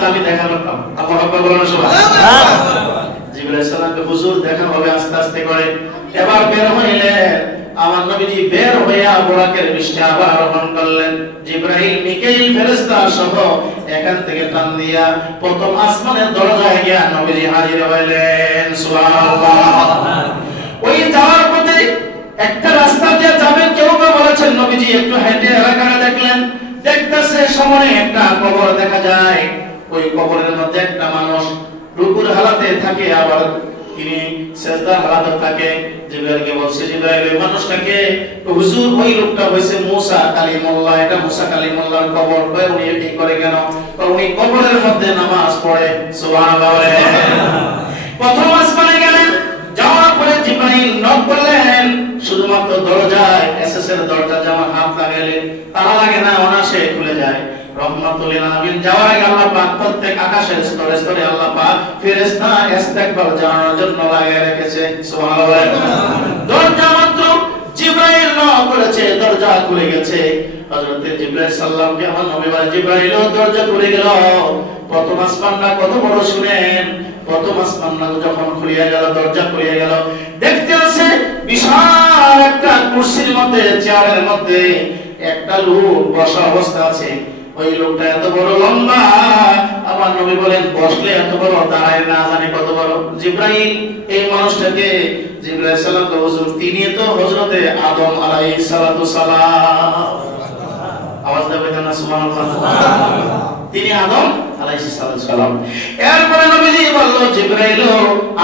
তো আমি দেখা করতাম। আল্লাহ আকবার বলেন সবাই জিবরাইল সালামকে হুজুর দেখা হবে আস্তে আস্তে করে। এবার বের হইলেন আমার নবীজি বের হইয়া বোরাকের মিষ্টি আবার আরোহণ করলেন। জিব্রাইল মিকাইল ফেরেশতা সহ এখান থেকে টান দিয়া প্রথম আসমানের দরজায় গিয়া নবীজি হাজির হইলেন। সুবহানাল্লাহ। ওই যাওয়ার পথে একটা রাস্তা দিয়ে যাবেন কেউ কেউ বলেছেন নবীজি একটু হেঁটে এলাকাটা দেখলেন। দেখতেছে সামনে একটা কবর দেখা যায়। ওই কবরের মধ্যে একটা মানুষ রুকুর হালাতে থাকে, আবার তিনি সেজদার হালাতে থাকে। জিবরাইলকে বলছে, জিবরাইল, ওই মানুষটাকে হুজুর, ওই লোকটা হইছে মুসা কালিমুল্লাহ। এটা মুসা কালিমুল্লাহর কবর। কই উনি এটি করে কেন? উনি কবরের মধ্যে নামাজ পড়ে। সুবহানাল্লাহ। প্রথম আসমানে গেলেন, যাওয়ার পরে জিব্রাইল নক করলেন। শুধুমাত্র দরজায় এসএস এর দরজা যেমন হাত লাগালে। তারা লাগে না অনাসে খুলে যায়। রহমাতুল আলামিন যাওয়ার আগে আল্লাহ পাক প্রত্যেক আকাশের স্তরে স্তরে আল্লাহ পাক ফেরেশতা ইস্তেকবার জানানোর জন্য লাগিয়ে রেখেছে। সুবহানাল্লাহ। দরজা মাত্র জিব্রাইল নক করেছে দরজা খুলে গেছে। হযরত জিব্রাইল সাল্লামকে আমার নবী বলে জিব্রাইল দরজা খুলে গেল। প্রথম আসমানটা কত বড় শুনেন। প্রথম আসমানটা যখন খুলিয়া গেল দরজা খুলিয়া গেল। দেখতে আছে বিশাল একটা কুরসির মধ্যে চেয়ারের মধ্যে একটা লোক বসা অবস্থা আছে। ওই লোকটা এত বড় লম্বা। আমার নবী বলেন, বসলে এত বড়, দাঁড়ায় না, জানি কত বড়। জিব্রাইল, এই মানুষটাকে জিব্রাইল সালাম তো হুজুর, তিনি তো হযরতে আদম আলাইহিস সালাতু সালাম। আওয়াজ দেবে না, সুবহানাল্লাহ। তিনি আদম? সালাম। এরপরে নবীজি বলল, জিবরাইল,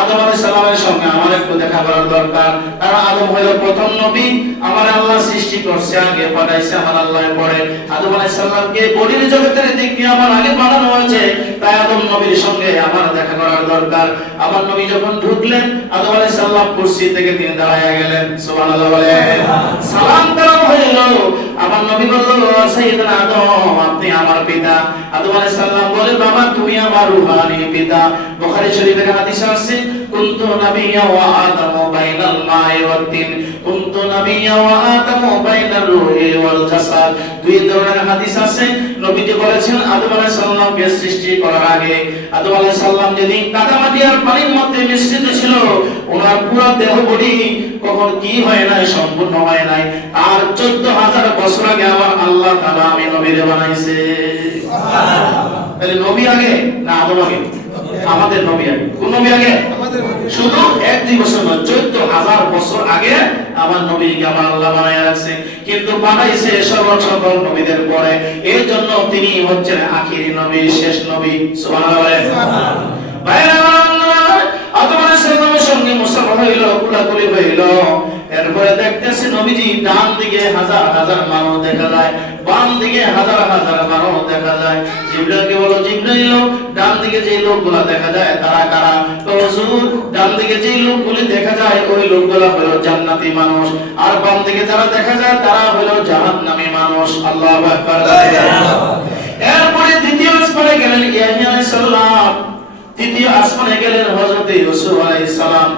আদম আলাইহিস সালামের সঙ্গে আমার একটু দেখা করার দরকার। কারণ আদম হলো প্রথম নবী, আমার আল্লাহ সৃষ্টি করছে, আগে পাঠাইছে, আমার আল্লাহ পরে। আদম আলাইহিস সালামকে বলির জগতের দিক দিয়ে আমার আগে পাঠানো হয়েছে, তাই আদম নবীর সঙ্গে আমার দেখা করার দরকার। আমার নবী যখন ঢুকলেন, আদম আলাইহিস সালাম কুরসি থেকে তিনি দাঁড়ায়া গেলেন। সুবহানাল্লাহ বলেন সালাম কালাম হইল। আমার নবী বলল সাইয়েদনা আদম, আপনি আমার পিতা। আদম আলাইহিস সালাম বলে, বাবা, তুমি আমার রূহানি পিতা। বুখারী শরীফের হাদিস আছে, কুনতু নাবিয়্যা ওয়া আদম বাইনাল মাই ওয়াত তিন কুনতু নাবিয়্যা ওয়া আদম বাইনার রূহি ওয়াল জাসাদ। দুই ধরনের হাদিস আছে। নবীজি বলেছেন, আদম আলাইহিস সালামকে সৃষ্টি করার আগে আদম আলাইহিস সালাম যেদিন কাদামাটি আর পানির মধ্যে মিশ্রিত ছিল, ওনার পুরো দেহ বডি কখন কি হয় নাই, সম্পূর্ণ হয় নাই। আর চোদ্দ হাজার বছর আগে আমার আল্লাহ তাআলা আমি নবীরে বানাইছে। তাহলে নবী আগে না আদম আগে? আমাদের নবী আগে। কোন নবী আগে? শুধু এক দুই বছর নয় চোদ্দ হাজার বছর আগে আমার নবীকে আমার আল্লাহ বানায় রাখছে। কিন্তু বানাইছে নবীদের পরে। এর জন্য তিনি হচ্ছেন আখিরি নবী শেষ নবী। সুবহানাল্লাহ বলেন। ভাইরা আমার, আদম আলাইহিস সালামের সঙ্গে মুসা হইল কুলাকুলি হইল। এরপরে দেখতেছি নবীজি ডান দিকে হাজার হাজার মানুষ দেখা যায়, বাম দিকে হাজার হাজার মানুষ দেখা যায়। জিবরাইলকে বলো, জিবরাইল, ডান দিকে যে লোকগুলা দেখা যায়, তারা কারা? তো হুজুর, ডান দিকে যে লোকগুলি দেখা যায়, ওই লোকগুলা হলো জান্নাতি মানুষ। আর বাম দিকে যারা দেখা যায়, তারা হলো জাহান্নামী মানুষ। আল্লাহু আকবার এরপরে দ্বিতীয় আসমানে গেলেন ইয়াহিয়া আলাইহিস সালাম। তৃতীয় আসমানে গেলেন হযরত ইউসুফ আলাইহিস সালাম।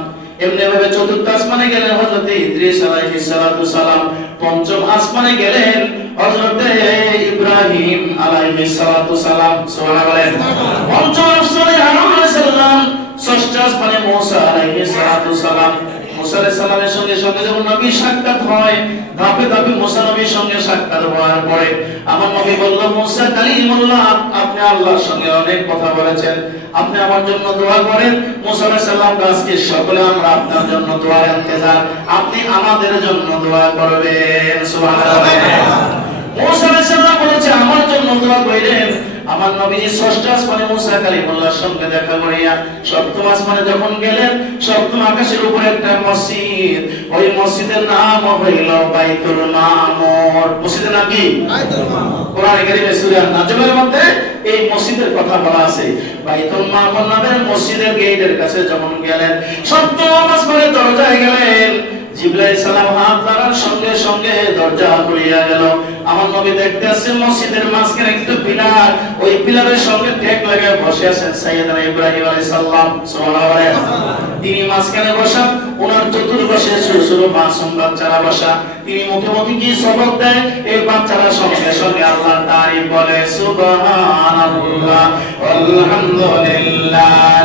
এমনি ভাবে চতুর্থ আসমানে গেলেন হযরতে ইদ্রিস আলাইহিস সালাতু সালাম। পঞ্চম আসমানে গেলেন হযরতে ইব্রাহিম আলাইহিস সালাতু সালাম। সুবহানাল্লাহ পঞ্চম আসমানে হারুন আলাইহিস সালাম, ষষ্ঠ আসমানে মূসা আলাইহিস সালাতু সালাম। আপনি আল্লাহর সঙ্গে অনেক কথা বলেছেন। আপনি আমার জন্য দোয়া করেন। মুসা সালাম আজকে সকলে আমরা আপনার জন্য দোয়া ইন্তজার আপনি আমাদের জন্য দোয়া করবেন। সুবহানাল্লাহ। মুসা আমার জন্য দোয়া করেন আমার নবীজি ষষ্ঠ আসমানে মুসা কালিমুল্লাহর সঙ্গে দেখা করিয়া সপ্তম আসমানে যখন গেলেন সপ্তম আকাশের উপরে একটা মসজিদ। ওই মসজিদের নাম হইল বাইতুল মামুর। মসজিদের নাম কি? কোরআন কারীমে সূরা নাজমের মধ্যে এই মসজিদের কথা বলা আছে। বাইতুল মামুর নামের মসজিদের গেটের কাছে যখন গেলেন সপ্তম আসমানে দরজায় গেলেন। তিনি মাঝখানে বসা, ওনার চতুর্পাশে ছোট ছোট বসা। তিনি মুখে মুখে কি সবক দেয়? এই বাচ্চারা সঙ্গে সঙ্গে আল্লাহর তারিফ বলে, সুবহানাল্লাহ, আলহামদুলিল্লাহ।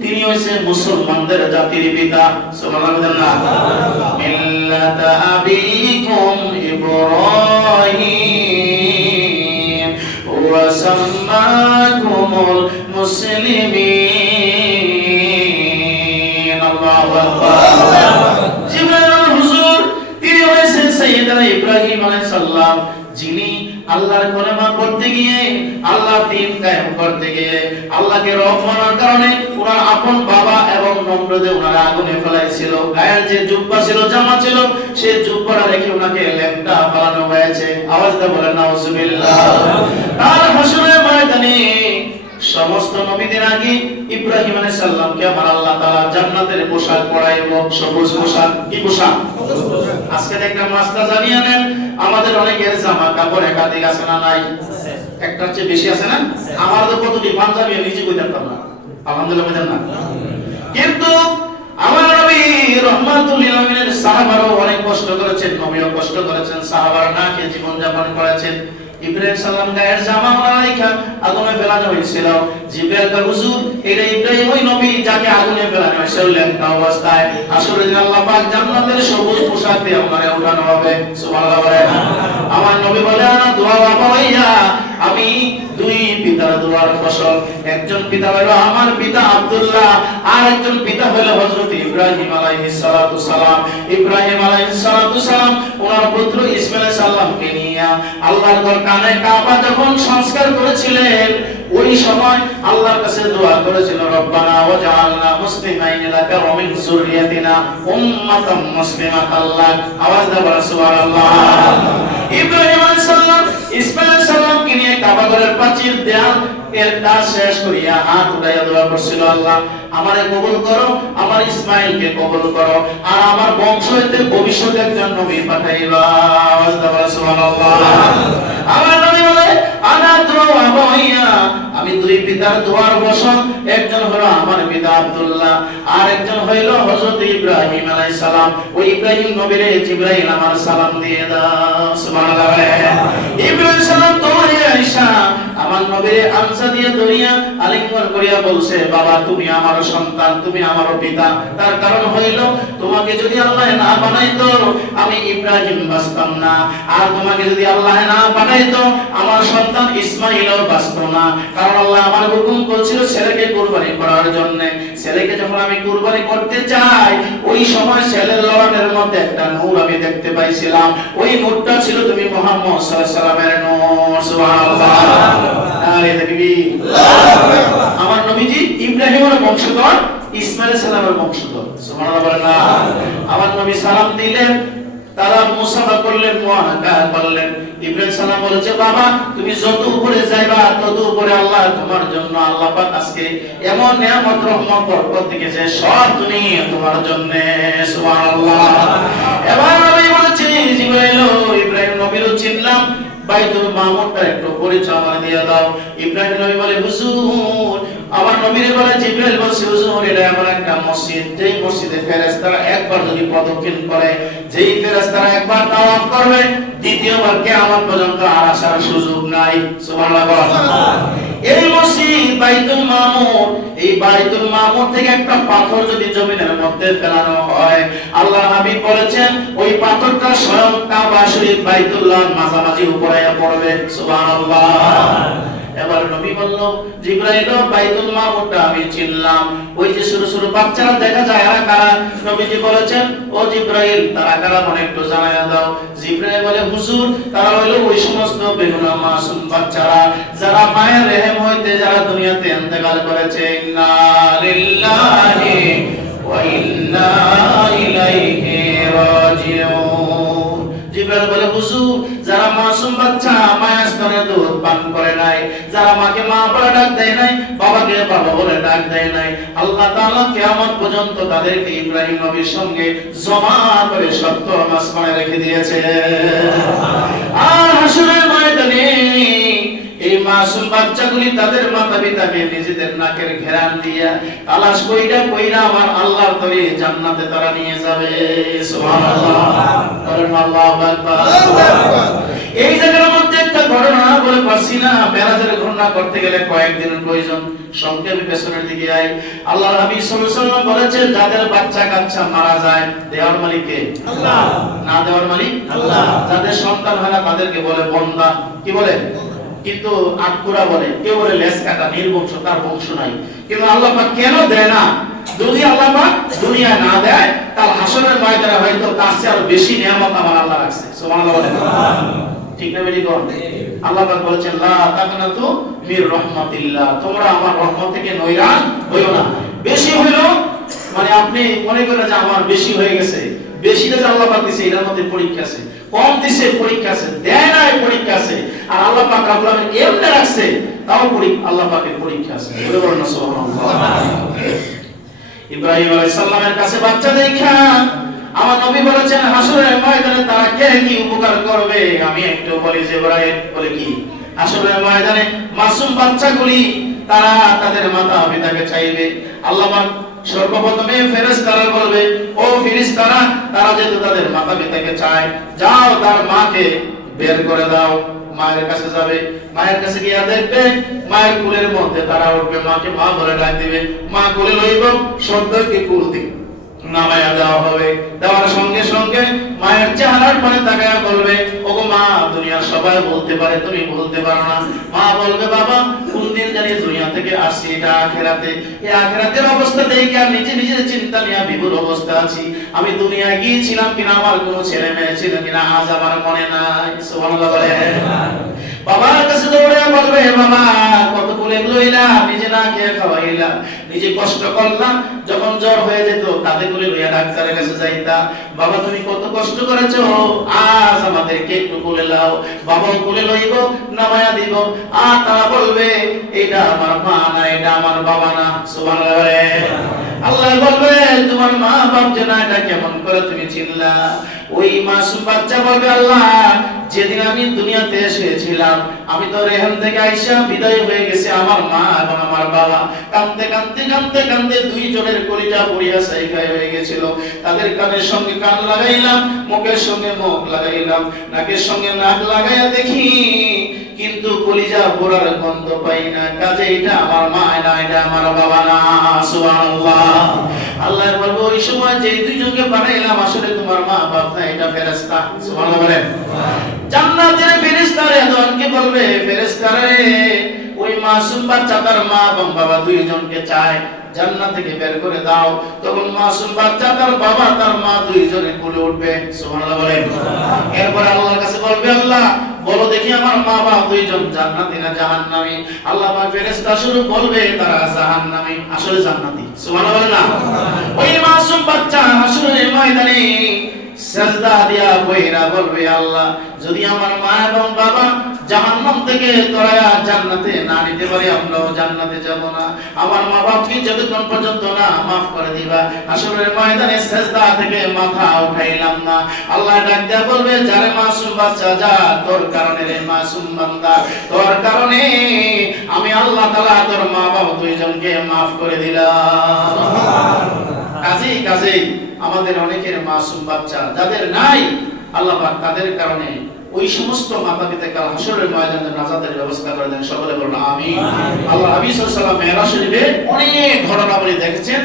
তিনি মুসলমানদের জাতির পিতা। সুবহানাল্লাহ আলাইহিস সালাম, যিনি আল্লাহর কলেমা পড়তে গিয়ে, আল্লাহর দ্বীন কায়েম করতে গিয়ে আল্লাহকে রব কারণে ওনার আপন বাবা এবং নম্রদে ওনারা আগুনে ফেলাইছিল। গায়ের যে জুব্বা ছিল, জামা ছিল সেই জুব্বাটা রেখে ওনাকে ল্যাংটা ফালানো হয়েছে। আওয়াজ দিয়ে বলেন, নাউজুবিল্লাহ। তার হাসরের ময়দানে সমস্ত নবীদের আগে ইব্রাহিম আলাইহিস সালামকে আমার আল্লাহ তাআলা জান্নাতের পোশাক পরাইব। সবুজ পোশাক, কি পোশাক? আজকে দেখলাম মাস্টার জানিয়ে নেন, আমাদের অনেকের জামা কাপড় একাধিক আছে না নাই? একটা চেয়ে বেশি আছে না? আমার তো কতটি পাঞ্জাবি নিজে কইতে পারতাম না। আলহামদুলিল্লাহ বুঝেন না। কিন্তু আমার নবী রহমাতুল আলামিনের সাহাবারও অনেক কষ্ট করেছেন, নবীও কষ্ট করেছেন, সাহাবারা না খেয়ে জীবন যাপন করেছেন। ইব্রাহিম সালাম গায়ের জামা মালাইকা আগুনে ফেলানো হয়েছিল। জিব্রাইল কা হুজুর, এটা ইব্রাহিম ওই নবী যাকে আগুনে ফেলানো হয়েছিল লেখা অবস্থায় আসলে আল্লাহ পাক জান্নাতের সবুজ পোশাক দিয়ে আমারে উঠানো হবে। সুবহানাল্লাহ আমার নবী বলে না দোয়া বাবা ভাইয়া, আমি দুই পিতার দুয়ার ফসল। একজন পিতা হলো আমার পিতা আব্দুল্লাহ আর একজন পিতা হলো হযরত ইব্রাহিম আলাইহিস সালাতু সালাম। ইব্রাহিম আলাইহিস সালাতু সালাম ওনার পুত্র ইসমাইল সাল্লামকে নিয়ে আল্লাহর ঘর কানে কাবা যখন সংস্কার করেছিলেন ওই সময় আল্লাহর কাছে দোয়া করেছিল রব্বানা ওয়াজআলনা মুসলিমাইন লাকা ওয়া মিন যুররিয়াতিনা উম্মাতাম মুসলিমা আল্লাহ আওয়াজ দাও বলা সুবহানাল্লাহ। ইব্রাহিম আলাইহিস সালাম ইসমাইল আলাইহিস সালাম কে নিয়ে কাবা ঘরের প্রাচীর দেয়াল এর কাজ শেষ করিয়া হাত উঠাইয়া দোয়া করছিল আল্লাহ, আমারে কবুল করো, আমার ইসমাইলকে কবুল করো, আর আমার বংশ হইতে ভবিষ্যতে একজন নবী পাঠাইবা। আমার নবী বলে আমি দুই পিতার দোয়ার বসন, একজন হলো আমার পিতা আব্দুল্লাহ, আর একজন হইল হযরত ইব্রাহিম সালাম। ওই ইব্রাহিম নবীরে আমার সালাম দিয়ে দাও ইব্রাহিম সালাম তোমারে নবীরে আমসা দিয়ে দরিয়া আলিঙ্গন করিয়া বলছে, বাবা, তুমি আমার সন্তান, তুমি আমার পিতা। তার কারণ হইল, তোমাকে যদি আল্লাহ না বানাইতো, আমি ইব্রাহিম বাঁচতাম না। আর তোমাকে যদি আল্লাহ না বানাইতো, আমার সন্তান ইসমাইলও বাঁচত না। কারণ আল্লাহ আমার হুকুম করছিল ছেলেকে কুরবানি করার জন্য। ছেলেকে যখন আমি কুরবানি করতে চাই, ওই সময় ছেলের লড়াটের মধ্যে একটা নূর আমি দেখতে পাইছিলাম। ওই নূরটা ছিল তুমি মোহাম্মদ সাল্লাল্লাহু আলাইহি সাল্লামের নূর, সুবহানাল্লাহ। আমার নবীজি ইব্রাহিমের বংশধর, ইসমাইল সালামের বংশধর। সুবহানাল্লাহ আমার নবী সালাম দিলেন, তারা মুসাফা করলেন মুআহাদা করলেন। ইব্রাহিম সালাম বলেছে, বাবা, তুমি যত উপরে যাইবা, তত উপরে আল্লাহ তোমার জন্য আল্লাহ পাক আজকে এমন নিয়ামত রহমত বরকত দিয়েছে, সব দুনিয়া তোমার জন্য। সুবহানাল্লাহ। এবার আমি বলেছি জিবরাইল ইব্রাহিম নবীরও চিনলাম, বাইতুল মামুরটা একটু আমার দাও। ইব্রাহিম নবী বলে, হুজুর, আমার নবীর বলে জিব্রাইল বলছে, হুজুর, এটা একটা মসজিদ, যেই মসজিদে ফেরেশতারা একবার যদি প্রদক্ষিণ করে, যেই ফেরেশতারা একবার তাওয়াফ করবে, দ্বিতীয়বার কিয়ামত পর্যন্ত আসার সুযোগ নাই। সুবহানাল্লাহ। এই মসজিদ বাইতুল মামুর এই বাইতুল মামুর থেকে একটা পাথর যদি জমিনের মধ্যে ফেলানো হয়, আল্লাহ হাবিব বলেছেন, ওই পাথরটা স্বয়ং কাবা শরীফ বাইতুল্লাহ মাঝামাঝি উপরে পড়বে। সুবহানাল্লাহ। এবার নবী বলল, জিব্রাইল, বাইতুল মামুরটা আমি চিনলাম। ওই যে সরু সরু বাচ্চারা দেখা যায় আর কারা? নবীজি বলেছেন, ও জিব্রাইল, তারা কারা মনে একটু জানাইয়া দাও। জিব্রাইল বলে, হুজুর, তারা হলো ওই সমস্ত বেগুনা মাসুম বাচ্চারা, যারা মায়ের রেহেম হইতে যারা দুনিয়াতে অন্তকাল করেছে। ইন্না লিল্লাহি ওয়া ইন্না ইলাইহি রাজিউন। জিব্রাইল বলে, হুজুর স্তনের দুধ পান করে নাই। যারা মাকে মা বলে ডাক দেয় নাই, বাবাকে বাবা বলে ডাক দেয় নাই। আল্লাহ তাআলা কিয়ামত পর্যন্ত তাদেরকে ইব্রাহিম নবীর সঙ্গে জমা করে সত্য আসমানে রেখে দিয়েছে। আর হাসরের ময়দানে এই মাসুম বাচ্চাগুলি তাদের মাতা পিতাকে নিজেদের নাকের ঘেরান দিয়া তালাশ কইরা কইরা আমার আল্লাহর তরে জান্নাতে তারা নিয়ে যাবে। সুবহানাল্লাহ। আল্লাহু আকবার। এই জায়গার মধ্যে একটা ঘটনা বলে পারছি না। মেরাজের ঘটনা করতে গেলে কয়েকদিনের প্রয়োজন। সংক্ষেপে পেছনের দিকে আই আল্লাহ নবী সাল্লাল্লাহু বলেছেন যাদের বাচ্চা কাচ্চা মারা যায় দেওয়ার মালিক কে? আল্লাহ। না দেওয়ার মালিক? আল্লাহ। যাদের সন্তান হয় না তাদেরকে বলে বন্দা। কি বলে? কিন্তু আটকুরা বলে, কেউ বলে, লেস কাটা, নির্বংশ, তার বংশ নাই। কিন্তু আল্লাহ পাক কেন দেয় না? যদি আল্লাহ পাক দুনিয়া না দেয় তার হাসনের ময়দানে হয়তো তার চেয়ে আরও বেশি নিয়ামত আমার আল্লাহ রাখছে। সুবহানাল্লাহ বলেন। ঠিক না বেটি কোন আল্লাহ পাক বলেছেন, লা মির তোমরা আমার রহমত থেকে নৈরাশ হইও না। বেশি হইল মানে আপনি মনে করেন যে আমার বেশি হয়ে গেছে। বেশিটা যে আল্লাহ পাক দিছে, এটার মধ্যে পরীক্ষা আছে। কম দিছে, পরীক্ষা আছে। দেয় না পরীক্ষা আছে। আর আল্লাহ পাক রাব্বুল এমনি রাখছে, তাও আল্লাহ পাকের পরীক্ষা আছে। বলে বলেন না, সুবহানাল্লাহ। ইব্রাহিম আলাইহিস সালামের কাছে বাচ্চা দেখা, আমার নবী বলেছেন, হাসরের ময়দানে তারা কে কি উপকার করবে? আমি একটু বলি যে ইব্রাহিম বলে কি? হাসরের ময়দানে মাসুম বাচ্চাগুলি, তারা তাদের মাতা পিতাকে চাইবে। আল্লাহ পাক সর্বপ্রথমে ফেরেশতারা বলবে, ও তারা যেহেতু তাদের মাতা পিতাকে চায়, যাও তার মাকে বের করে দাও, মায়ের কাছে যাবে। মায়ের কাছে গিয়া দেখবে, মায়ের কুলের মধ্যে তারা উঠবে, মাকে মা বলে ডাক দিবে। মা কুলে লইব সন্তানকে কুল দিবে? নামায়া দেওয়া হবে। দেওয়ার সঙ্গে সঙ্গে মায়ের চেহারার পানে তাকায়া বলবে, ওগো মা, দুনিয়ার সবাই বলতে পারে, তুমি বলতে পারো না। মা বলবে, বাবা, কোন দিন জানি দুনিয়া থেকে আসছি এটা আখেরাতে। এই আখেরাতের অবস্থা দেখে আর নিজে নিজের চিন্তা নিয়ে বিভুল অবস্থা আছি। আমি দুনিয়ায় গিয়েছিলাম কিনা আমার কোনো ছেলে মেয়ে ছিল কিনা আজ আমার মনে নাই। সুবহানাল্লাহ বলে বাবার কাছে দৌড়ে বলবে, বাবা, কত কোলে লইলাম নিজে না খেয়ে খাওয়াইলাম নিজে কষ্ট করলাম যখন জ্বর হয়ে যেত, তাতে করে লইয়া ডাক্তারের কাছে যাইতাম বাবা, তুমি কত কষ্ট করেছ, আজ আমাদেরকে একটু কোলে লাও। বাবাও কোলে লইব, নামায়া দিব। আর তারা বলবে, এটা আমার মা না, এটা আমার বাবা না। সুবহানাল্লাহ বলে। আল্লাহ বলবে, তোমার মা বাপ না এটা কেমন করে তুমি চিনলা? ওই মাসুম বাচ্চা বলবে, আল্লাহ, যেদিন আমি দুনিয়াতে এসেছিলাম, আমি তো রেহান থেকে আইসা বিদায় হয়ে গেছে আমার মা এবং আমার বাবা। কাঁদতে কাঁদতে কাঁদতে কাঁদতে দুই জনের কলিজা পড়িয়া সাইকায় হয়ে গেছিল। তাদের কানের সঙ্গে কান লাগাইলাম, মুখের সঙ্গে মুখ লাগাইলাম, নাকের সঙ্গে নাক লাগাইয়া দেখি কলিজা পোড়ার গন্ধ পাই না। কাজে এটা আমার মা, না এটা আমার বাবা না। সুবহানাল্লাহ। আল্লাহ বলব, ওই সময় যে দুইজনকে বানাইলাম, আসলে তোমার মা বাপ না, এটা ফেরেশতা। সুবহানাল্লাহ জান্নাতের ফেরেশতারে আদমকে বলবে, ফেরেশতারে, ওই মাসুম বাচ্চা তার মা এবং বাবা দুইজনকে চায়, জান্নাত থেকে বের করে দাও। তখন মাসুম বাচ্চা তার বাবা, তার মা দুইজনে কোলে উঠবে। সুবহানাল্লাহ বলেন। এরপর আল্লাহ বলো দেখি আমার মা বাবা দুইজন জান্নাতি না জাহান্নামী? আল্লাহ পাক ফেরেশতা শুরু বলবে তারা জাহান্নামী আসলে জান্নাতি। সুবহানাল্লাহ। ওই মাসুম বাচ্চা আসলে ময়দানে সাজদা দিয়া বইরা বলবে আল্লাহ যদি আমার মা এবং বাবা জাহান্নাম থেকে তোরা জান্নাতে না নিতে পারি আমরাও জান্নাতে যাব না। আমার মা বাপকে যতক্ষণ পর্যন্ত না মাফ করে দিবা? আসলে ময়দানে সাজদা থেকে মাথা উঠাইলাম না। আল্লাহ ডাক দিয়া বলবে যারে মাসুম বাচ্চা যা তোর কারণে রে মাসুম বান্দা তোর কারণে আমি আল্লাহ তাআলা তোর মা বাবা দুইজনকে মাফ করে দিলাম। কাজেই কাজেই আমাদের অনেকের মাসুম বাচ্চা যাদের নাই আল্লাহ পাক তাদের কারণে ওই সমস্ত মাতা পিতা কাল হাসরের ময়দানে নাজাতের ব্যবস্থা করে দেন। সকলে বলুন আমি আল্লাহ হাবিব সাল্লাল্লাহু আলাইহি ওয়াসাল্লাম মেরাজ শরীফে অনেক ঘটনাবলী দেখেছেন।